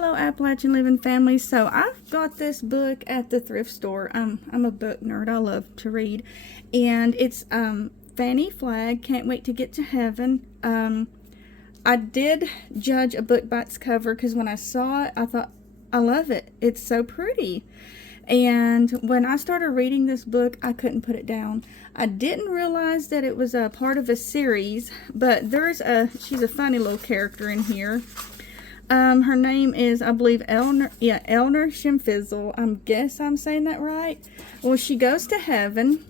Hello Appalachian Living family. So I've got this book at the thrift store. I'm a book nerd. I love to read. And it's Fanny Flagg, Can't Wait to Get to Heaven. I did judge a book by its cover because when I saw it, I thought, I love it. It's so pretty. And when I started reading this book, I couldn't put it down. I didn't realize that it was a part of a series, but she's a funny little character in here. Her name is, I believe, Eleanor Shimfizzle. I guess I'm saying that right. Well, she goes to heaven,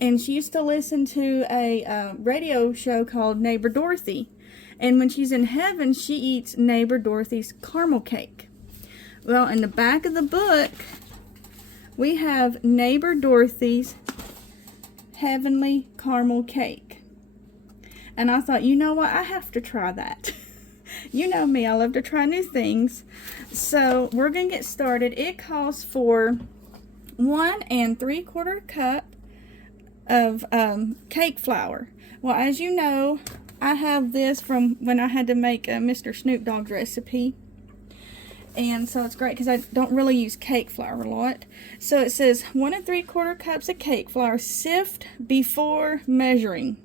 and she used to listen to a radio show called Neighbor Dorothy. And when she's in heaven, she eats Neighbor Dorothy's caramel cake. Well, in the back of the book, we have Neighbor Dorothy's heavenly caramel cake. And I thought, you know what? I have to try that. You know me, I love to try new things. So we're going to get started. It calls for 1 3/4 cup of cake flour. Well, as you know, I have this from when I had to make a Mr. Snoop Dogg's recipe. And so it's great because I don't really use cake flour a lot. So it says 1 3/4 cups of cake flour, sift before measuring.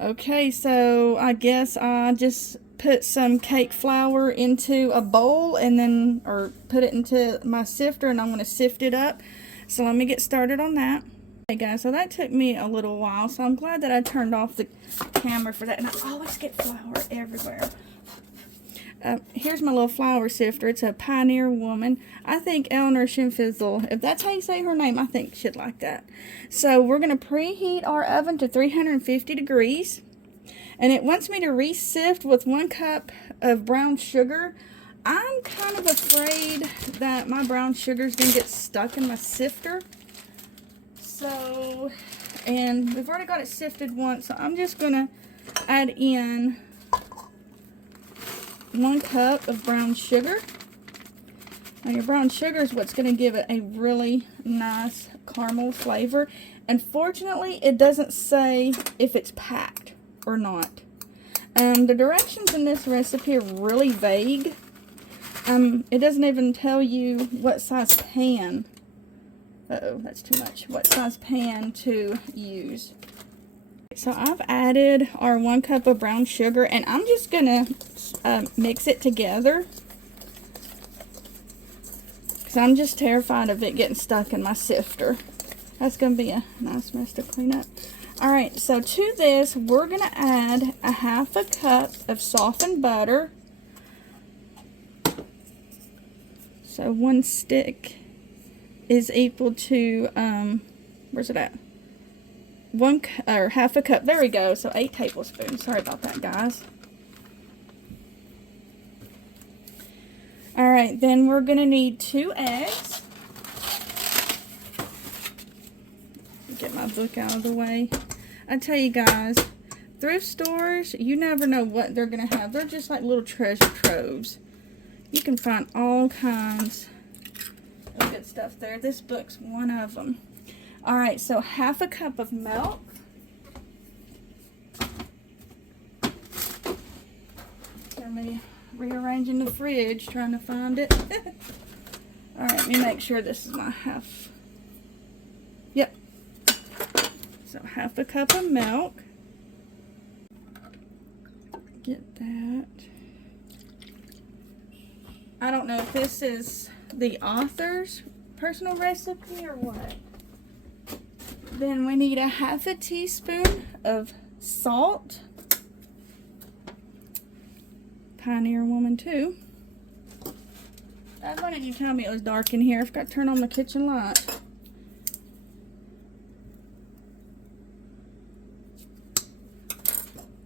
Okay, so I guess I just put some cake flour into a bowl and then, or put it into my sifter, and I'm going to sift it up. So let me get started on that. Okay guys, so that took me a little while, so I'm glad that I turned off the camera for that. And I always get flour everywhere. Here's my little flour sifter. It's a Pioneer Woman. I think Eleanor Shimfizzle, if that's how you say her name, I think she'd like that. So we're going to preheat our oven to 350 degrees. And it wants me to re-sift with 1 cup of brown sugar. I'm kind of afraid that my brown sugar is going to get stuck in my sifter. So, and we've already got it sifted once, so I'm just going to add in 1 cup of brown sugar. Now your brown sugar is what's going to give it a really nice caramel flavor. Unfortunately, it doesn't say if it's packed or not. The directions in this recipe are really vague. It doesn't even tell you what size pan. Uh-oh, that's too much. What size pan to use. So I've added our 1 cup of brown sugar, and I'm just gonna mix it together because I'm just terrified of it getting stuck in my sifter. That's gonna be a nice mess to clean up. Alright, so to this, we're going to add a 1/2 cup of softened butter. So 1 stick is equal to, where's it at? 1/2 cup. There we go. So 8 tablespoons. Sorry about that, guys. Alright, then we're going to need 2 eggs. Get my book out of the way. I tell you guys, thrift stores, you never know what they're going to have. They're just like little treasure troves. You can find all kinds of good stuff there. This book's one of them. Alright, so 1/2 cup of milk. Got me rearranging the fridge, trying to find it. Alright, let me make sure this is my half. Yep. So 1/2 cup of milk. Get that. I don't know if this is the author's personal recipe or what. Then we need a 1/2 teaspoon of salt. Pioneer Woman too. Why didn't you tell me it was dark in here? I forgot to turn on the kitchen light.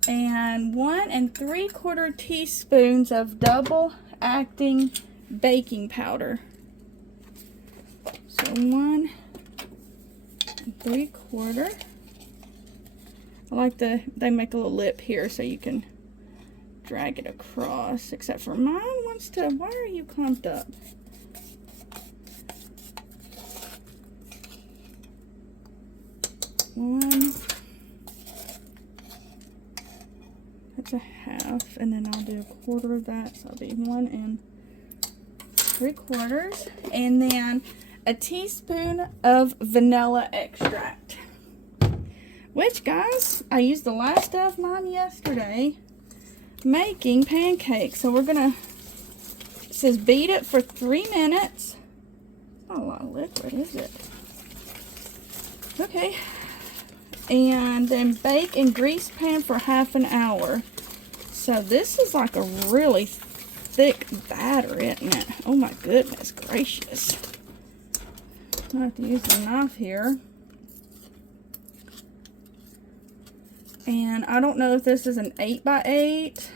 And 1 3/4 teaspoons of double acting baking powder. So 1 3/4. I like they make a little lip here so you can drag it across, except for mine wants to, why are you clumped up? That's a 1/2, and then I'll do 1/4 of that, so I'll be 1 3/4, and then a teaspoon of vanilla extract. Which, guys, I used the last of mine yesterday making pancakes. So we're gonna, it says beat it for 3 minutes. Not a lot of liquid, is it? Okay. And then bake in grease pan for half an hour. So this is like a really thick batter, isn't it? Oh my goodness gracious. I have to use a knife here. And I don't know if this is an 8x8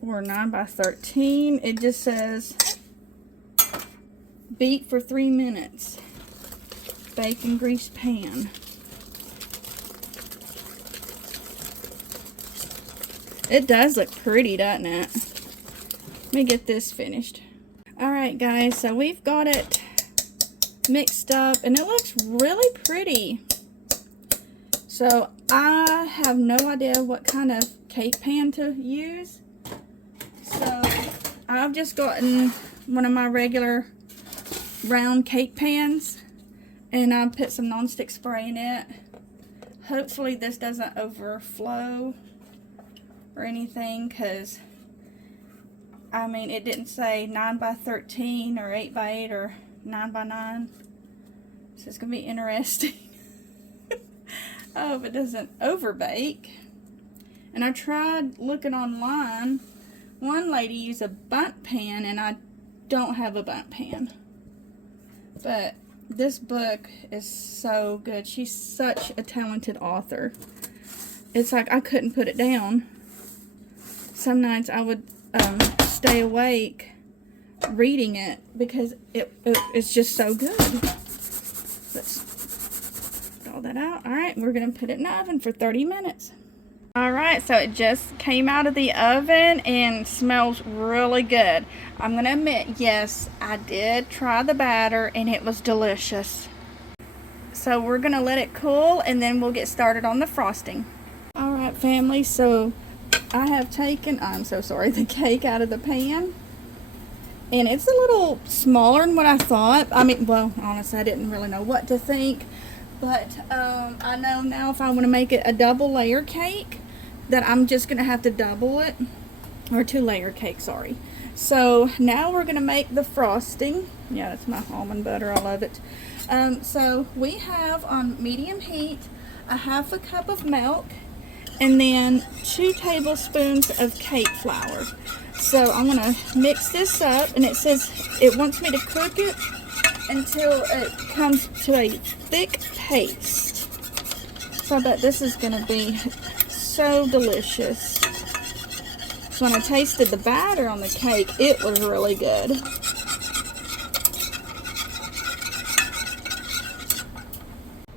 or 9x13. It just says beat for 3 minutes. Bake in grease pan. It does look pretty, doesn't it? Let me get this finished. Alright guys, so we've got it mixed up and it looks really pretty. So I have no idea what kind of cake pan to use. So I've just gotten one of my regular round cake pans and I put some nonstick spray in it. Hopefully this doesn't overflow or anything, because I mean it didn't say 9x13 or 8x8 or 9x9, so it's gonna be interesting. I hope it doesn't overbake. And I tried looking online. One lady used a bundt pan and I don't have a bundt pan, but this book is so good. She's such a talented author. It's like I couldn't put it down. Some nights I would stay awake reading it because it's just so good. Let's get all that out. Alright, we're going to put it in the oven for 30 minutes. Alright, so it just came out of the oven and smells really good. I'm going to admit, yes, I did try the batter and it was delicious. So we're going to let it cool and then we'll get started on the frosting. Alright family, so I have taken, I'm so sorry, the cake out of the pan. And it's a little smaller than what I thought. I mean, well, honestly, I didn't really know what to think. But I know now if I want to make it a double layer cake, that I'm just going to have to double it. Or 2-layer cake, sorry. So now we're going to make the frosting. Yeah, that's my almond butter. I love it. So we have on medium heat a 1/2 cup of milk. And then 2 tablespoons of cake flour. So I'm going to mix this up, and it says it wants me to cook it until it comes to a thick paste. So I bet this is going to be so delicious. So when I tasted the batter on the cake, it was really good.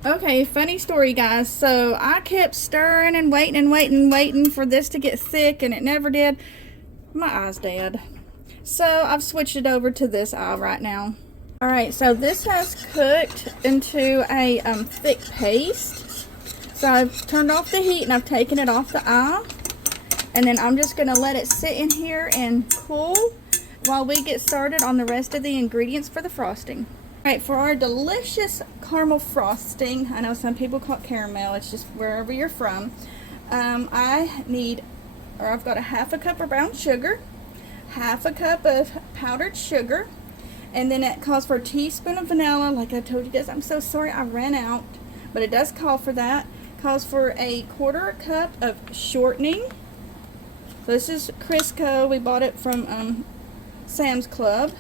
Okay, funny story guys. So I kept stirring and waiting for this to get thick and it never did. My eye's dead. So I've switched it over to this eye right now. Alright, so this has cooked into a thick paste. So I've turned off the heat and I've taken it off the eye. And then I'm just going to let it sit in here and cool while we get started on the rest of the ingredients for the frosting. Alright, for our delicious caramel frosting, I know some people call it caramel, it's just wherever you're from. I've got a 1/2 cup of brown sugar, 1/2 cup of powdered sugar, and then it calls for a teaspoon of vanilla. Like I told you guys, I'm so sorry I ran out, but it does call for that. It calls for a 1/4 cup of shortening. So this is Crisco, we bought it from Sam's Club.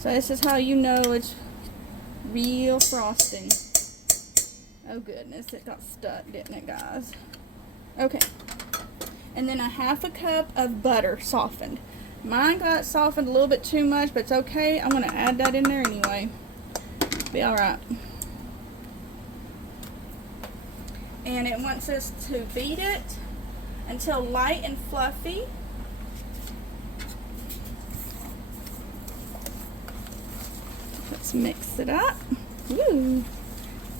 So this is how you know it's real frosting. Oh goodness, it got stuck, didn't it guys? Okay. And then a 1/2 cup of butter softened. Mine got softened a little bit too much, but it's okay. I'm going to add that in there anyway. Be alright. And it wants us to beat it until light and fluffy. Let's mix it up. Ooh.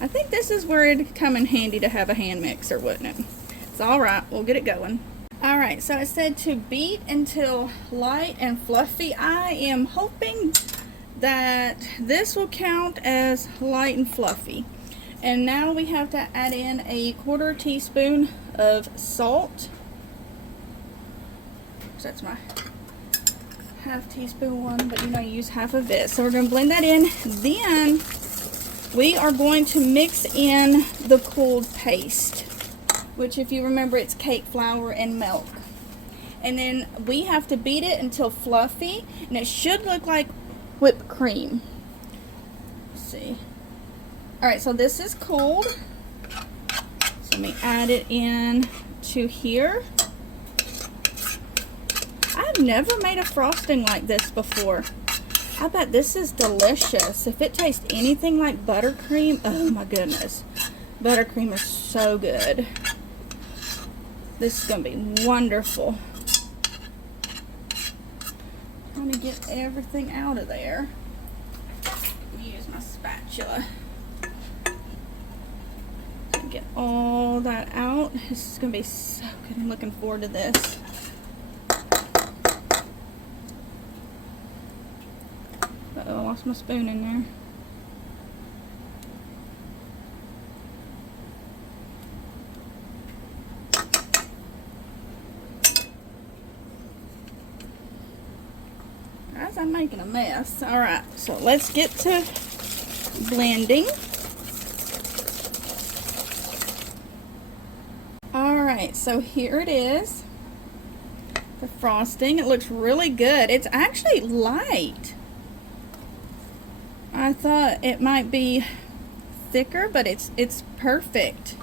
I think this is where it'd come in handy to have a hand mixer, wouldn't it? It's alright, we'll get it going. Alright Alright, so I said to beat until light and fluffy. I am hoping that this will count as light and fluffy. And now we have to add in a 1/4 teaspoon of salt. So that's my 1/2 teaspoon one, but you know, use half of it. So we're going to blend that in. Then we are going to mix in the cooled paste, which, if you remember, it's cake flour and milk. And then we have to beat it until fluffy, and it should look like whipped cream. Let's see. Alright, so this is cooled. So let me add it in to here. I've never made a frosting like this before. I bet this is delicious. If it tastes anything like buttercream, oh my goodness. Buttercream is so good. This is going to be wonderful. I'm going to get everything out of there. Use my spatula. Get all that out. This is going to be so good. I'm looking forward to this. Uh-oh, I lost my spoon in there. Guys, I'm making a mess. Alright, so let's get to blending. Alright, so here it is. The frosting. It looks really good. It's actually light. I thought it might be thicker, but it's perfect.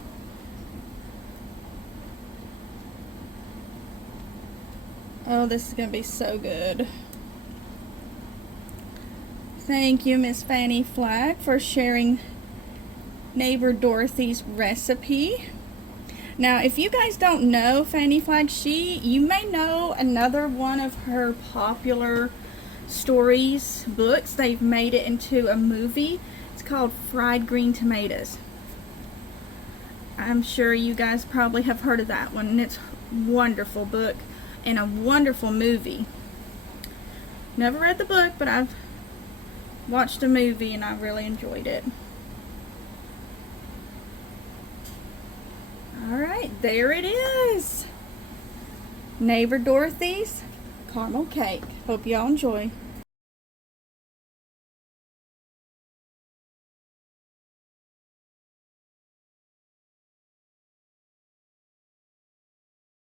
Oh, this is going to be so good. Thank you, Miss Fanny Flagg, for sharing neighbor Dorothy's recipe. Now, if you guys don't know Fanny Flagg, you may know another one of her popular stories, books. They've made it into a movie. It's called Fried Green Tomatoes. I'm sure you guys probably have heard of that one, and it's a wonderful book and a wonderful movie. Never read the book, but I've watched a movie and I really enjoyed it. Alright, there it is. Neighbor Dorothy's caramel cake. Hope y'all enjoy.